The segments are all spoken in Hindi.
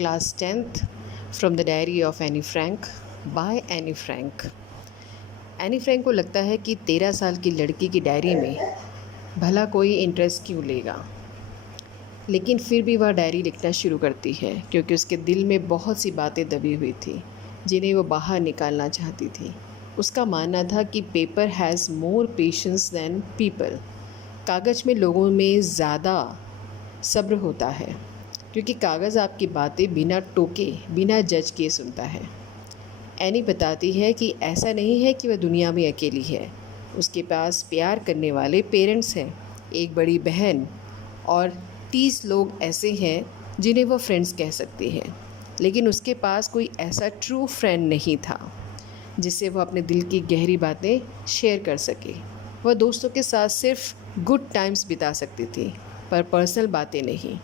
Class 10th from the Diary of Annie Frank by Annie Frank। Anne Frank को लगता है कि 13 साल की लड़की की डायरी में भला कोई इंटरेस्ट क्यों लेगा, लेकिन फिर भी वह डायरी लिखना शुरू करती है क्योंकि उसके दिल में बहुत सी बातें दबी हुई थी जिन्हें वो बाहर निकालना चाहती थी। उसका मानना था कि paper has more patience than people. कागज़ में लोगों में ज़्यादा सब्र होता है क्योंकि कागज़ आपकी बातें बिना टोके बिना जज किए सुनता है। एनी बताती है कि ऐसा नहीं है कि वह दुनिया में अकेली है। उसके पास प्यार करने वाले पेरेंट्स हैं, एक बड़ी बहन और 30 लोग ऐसे हैं जिन्हें वह फ्रेंड्स कह सकती है, लेकिन उसके पास कोई ऐसा ट्रू फ्रेंड नहीं था जिससे वह अपने दिल की गहरी बातें शेयर कर सके। वह दोस्तों के साथ सिर्फ गुड टाइम्स बिता सकती थी पर पर्सनल बातें नहीं।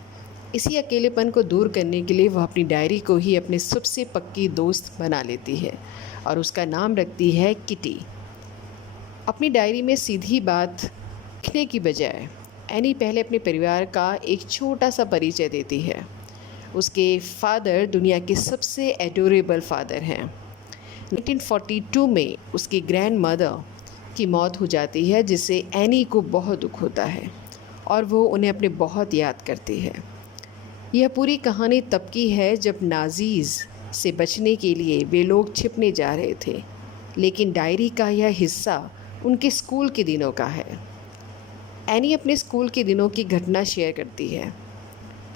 इसी अकेलेपन को दूर करने के लिए वह अपनी डायरी को ही अपने सबसे पक्की दोस्त बना लेती है और उसका नाम रखती है किटी। अपनी डायरी में सीधी बात लिखने की बजाय एनी पहले अपने परिवार का एक छोटा सा परिचय देती है। उसके फादर दुनिया के सबसे एडोरेबल फादर हैं। 1942 में उसकी ग्रैंड मदर की मौत हो जाती है जिससे एनी को बहुत दुख होता है और वो उन्हें अपने बहुत याद करती है। यह पूरी कहानी तब की है जब नाज़ीज़ से बचने के लिए वे लोग छिपने जा रहे थे, लेकिन डायरी का यह हिस्सा उनके स्कूल के दिनों का है। एनी अपने स्कूल के दिनों की घटना शेयर करती है।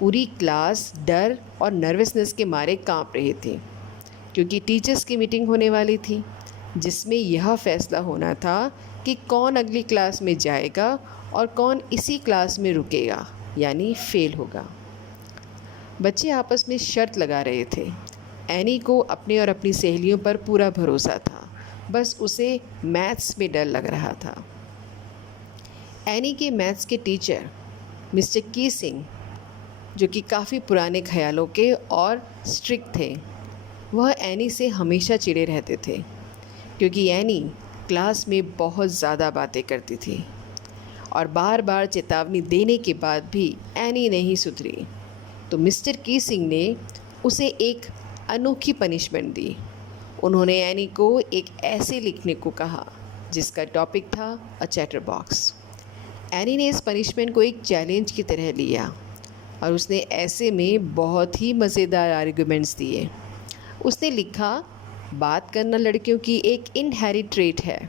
पूरी क्लास डर और नर्वसनेस के मारे कांप रही थी क्योंकि टीचर्स की मीटिंग होने वाली थी जिसमें यह फैसला होना था कि कौन अगली क्लास में जाएगा और कौन इसी क्लास में रुकेगा यानी फेल होगा। बच्चे आपस में शर्त लगा रहे थे। एनी को अपने और अपनी सहेलियों पर पूरा भरोसा था, बस उसे मैथ्स में डर लग रहा था। एनी के मैथ्स के टीचर मिस्टर की सिंह, जो कि काफ़ी पुराने ख्यालों के और स्ट्रिक्ट थे, वह एनी से हमेशा चिढ़े रहते थे क्योंकि एनी क्लास में बहुत ज़्यादा बातें करती थी और बार बार चेतावनी देने के बाद भी एनी नहीं सुधरी। तो मिस्टर की सिंह ने उसे एक अनोखी पनिशमेंट दी। उन्होंने एनी को एक ऐसे लिखने को कहा जिसका टॉपिक था अ चैटर बॉक्स। एनी ने इस पनिशमेंट को एक चैलेंज की तरह लिया और उसने ऐसे में बहुत ही मज़ेदार आर्गुमेंट्स दिए। उसने लिखा, बात करना लड़कियों की एक इनहेरिट ट्रेट है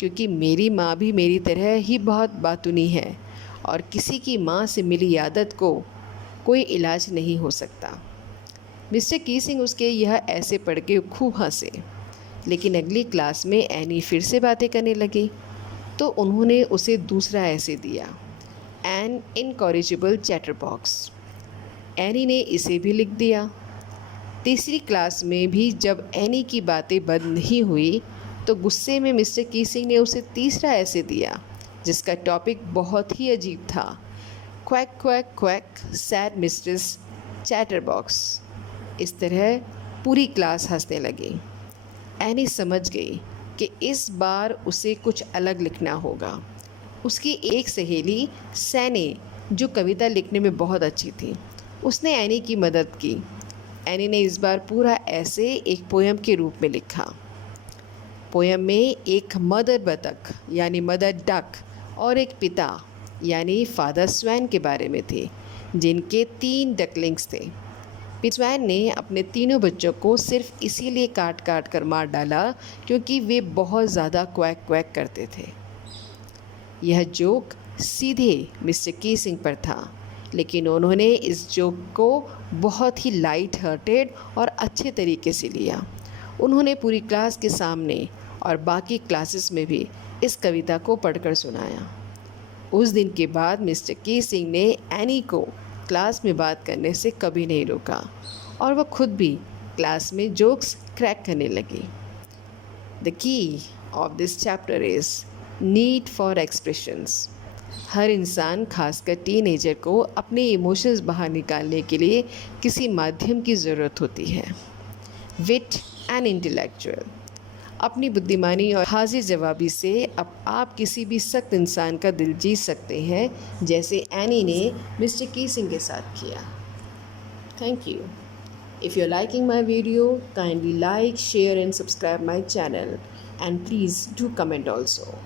क्योंकि मेरी माँ भी मेरी तरह ही बहुत बातूनी है और किसी की माँ से मिली आदत को कोई इलाज नहीं हो सकता। मिस्टर की सिंह उसके यह ऐसे पढ़ के खूब हंसे, लेकिन अगली क्लास में एनी फिर से बातें करने लगी तो उन्होंने उसे दूसरा ऐसे दिया, an incorrigible chatterbox. Anne ने इसे भी लिख दिया। तीसरी क्लास में भी जब एनी की बातें बंद नहीं हुई तो गुस्से में मिस्टर की सिंह ने उसे तीसरा ऐसे दिया जिसका टॉपिक बहुत ही अजीब था, quack quack quack sad mistress chatterbox. इस तरह पूरी क्लास हंसने लगी। एनी समझ गई कि इस बार उसे कुछ अलग लिखना होगा। उसकी एक सहेली सैनी, जो कविता लिखने में बहुत अच्छी थी, उसने एनी की मदद की। एनी ने इस बार पूरा ऐसे एक पोयम के रूप में लिखा। पोयम में एक मदर बतख यानी मदर डक और एक पिता यानी फादर स्वैन के बारे में थी जिनके 3 डकलिंग्स थे। पिटवैन ने अपने तीनों बच्चों को सिर्फ इसीलिए काट काट कर मार डाला क्योंकि वे बहुत ज़्यादा क्वैक क्वैक करते थे। यह जोक सीधे मिस्टर की सिंह पर था, लेकिन उन्होंने इस जोक को बहुत ही लाइट हार्टेड और अच्छे तरीके से लिया। उन्होंने पूरी क्लास के सामने और बाकी क्लासेस में भी इस कविता को पढ़कर सुनाया। उस दिन के बाद मिस्टर की सिंह ने एनी को क्लास में बात करने से कभी नहीं रोका और वह खुद भी क्लास में जोक्स क्रैक करने लगी। The key of this chapter is need for expressions. हर इंसान, खासकर टीनेजर को अपने इमोशंस बाहर निकालने के लिए किसी माध्यम की ज़रूरत होती है। Wit and intellectual. अपनी बुद्धिमानी और हाजिर जवाबी से अब आप किसी भी सख्त इंसान का दिल जीत सकते हैं, जैसे एनी ने मिस्टर की सिंह के साथ किया। Thank you. If you're liking my video, kindly like, share and subscribe my channel, and please do comment also.